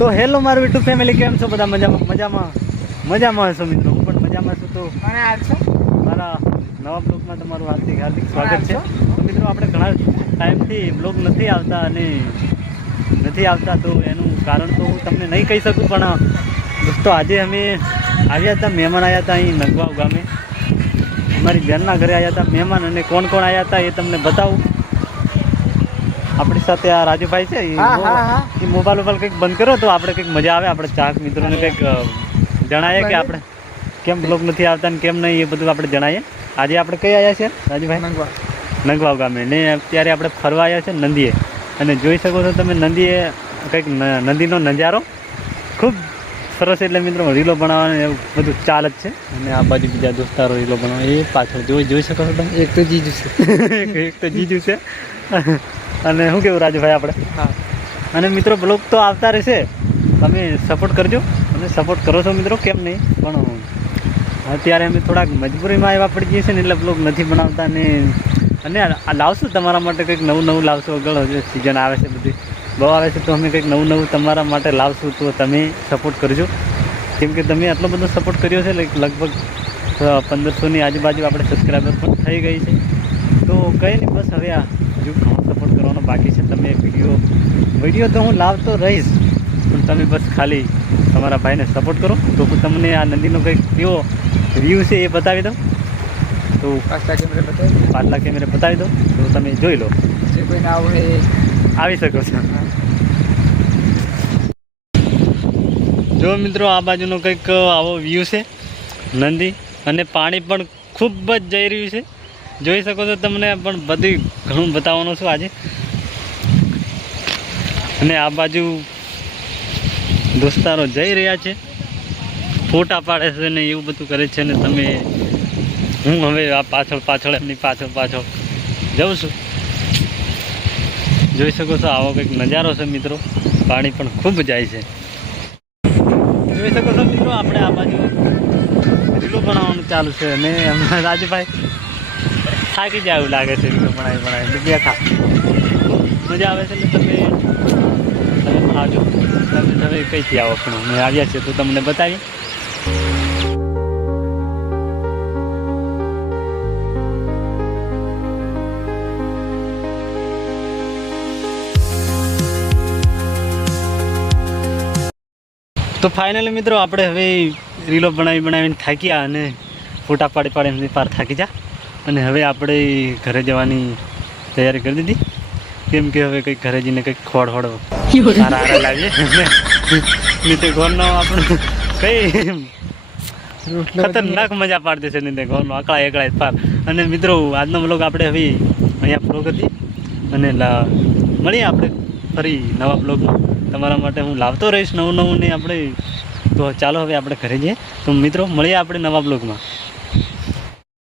તો હેલો મારું YouTube family, કેમ છો બધા? મજામાં હશો મિત્રો? હું પણ મજામાં છું. તો મારા નવા બ્લોગમાં તમારું હાર્દિક સ્વાગત છે. તો મિત્રો આપણે ઘણા ટાઈમથી બ્લોગ નથી આવતા તો એનું કારણ તો હું તમને નહીં કહી શકું, પણ દોસ્તો આજે અમે આવ્યા હતા, મહેમાન આવ્યા હતા અહીં નગવાવ ગામે. અમારી બહેનના ઘરે આવ્યા હતા મહેમાન, અને કોણ આવ્યા હતા એ તમને બતાવું. આપણી સાથે આ રાજુભાઈ છે, એ મોબાઈલ કંઈક બંધ કરો તો આપણે કંઈક મજા આવે. આપણે ચાહક મિત્રોને કંઈક જણાવીએ કે આપણે કેમ બ્લોગ નથી આવતા ને કેમ નહીં, એ બધું આપણે જણાવીએ. આજે આપણે કઈ આવ્યા છે રાજુભાઈ? નગવાવ ગામે. ને અત્યારે આપણે ફરવા આવ્યા છે નંદીએ, અને જોઈ શકો છો તમે નંદીએ કંઈક નદીનો નજારો ખૂબ સરસ. એટલે મિત્રો રીલો બનાવવાનું એવું બધું ચાલ જ છે. અને આ બાજુ બીજા દોસ્તારો રીલો બનાવે, એ પાછળ જોઈ શકો છો તમે. એક તો જીજુ છે અને શું કેવું રાજુભાઈ આપણે? અને મિત્રો બ્લોગ તો આવતા રહેશે, તમે સપોર્ટ કરજો. અને સપોર્ટ કરો છો મિત્રો, કેમ નહીં? પણ અત્યારે અમે થોડાક મજબૂરીમાં એવા પડી જઈએ છીએ ને, એટલે બ્લોગ નથી બનાવતા. અને લાવશું તમારા માટે કંઈક નવું લાવશું. આગળ જે સિઝન આવે છે બધી બહુ આવે છે, તો અમે કંઈક નવું તમારા માટે લાવશું. તો તમે સપોર્ટ કરજો, કેમ કે તમે આટલો બધો સપોર્ટ કર્યો છે. લગભગ 1500ની આજુબાજુ આપણે સબસ્ક્રાઈબર પણ થઈ ગઈ છે. તો કંઈ નહીં, બસ હવે હજુ ઘણો સપોર્ટ કરવાનો બાકી છે. તમે વિડીયો તો હું લાવતો રહીશ, પણ તમે બસ ખાલી તમારા ભાઈને સપોર્ટ કરો. તો હું તમને આ નદીનો કંઈક કેવો વ્યૂ છે એ બતાવી દઉં. તો પાછલા કેમેરે બતાવી દઉં, તો તમે જોઈ લો. આવી શકો છો. જો મિત્રો આ બાજુનો કંઈક આવો વ્યૂ છે નદી, અને પાણી પણ ખૂબ જ જઈ રહ્યું છે. જોઈ શકો છો તમને, પણ બધી ઘણું બતાવવાનું છું આજે. અને આ બાજુ દોસ્તારો જઈ રહ્યા છે, ફોટા પાડે છે ને એવું બધું કરે છે. ને હું હવે આ પાછળ એમની પાછળ જાઉં છું. જોઈ શકો છો આવો કંઈક નજારો છે મિત્રો. પાણી પણ ખૂબ જાય છે. જોઈ શકો છો મિત્રો, આપણે આ બાજુ રીલો બનાવવાનું ચાલુ છે. અને હમણાં રાજુભાઈ થાકી જાય એવું લાગે છે. રીલો બનાવી બેઠા મજા આવે છે. એટલે તમે પણ આવજો. તમે કઈથી આવો? પણ અમે આવ્યા છીએ તો તમને બતાવીએ. તો ફાઇનલી મિત્રો આપણે હવે રીલો બનાવીને થાક્યા, અને ફોટા પાડી એમની પાર થાકી જા. અને હવે આપણે ઘરે જવાની તૈયારી કરી દીધી, કેમ કે હવે કંઈક ઘરે જઈને કંઈક ખોડ સારા લાવીએ. નીતે ઘરનો આપણે કઈ ખતરનાક મજા પાડી દેશે. નીતે ઘરનો એકળા પાર. અને મિત્રો આજનો બ્લોગ આપણે હવે અહીંયા પૂરો કરી, અને મળીએ આપણે ફરી નવા બ્લોગમાં. તમારા માટે હું લાવતો રહીશ નવું ને આપણે. તો ચાલો હવે આપણે ઘરે જઈએ. તો મિત્રો મળીએ આપણે નવા બ્લોગમાં.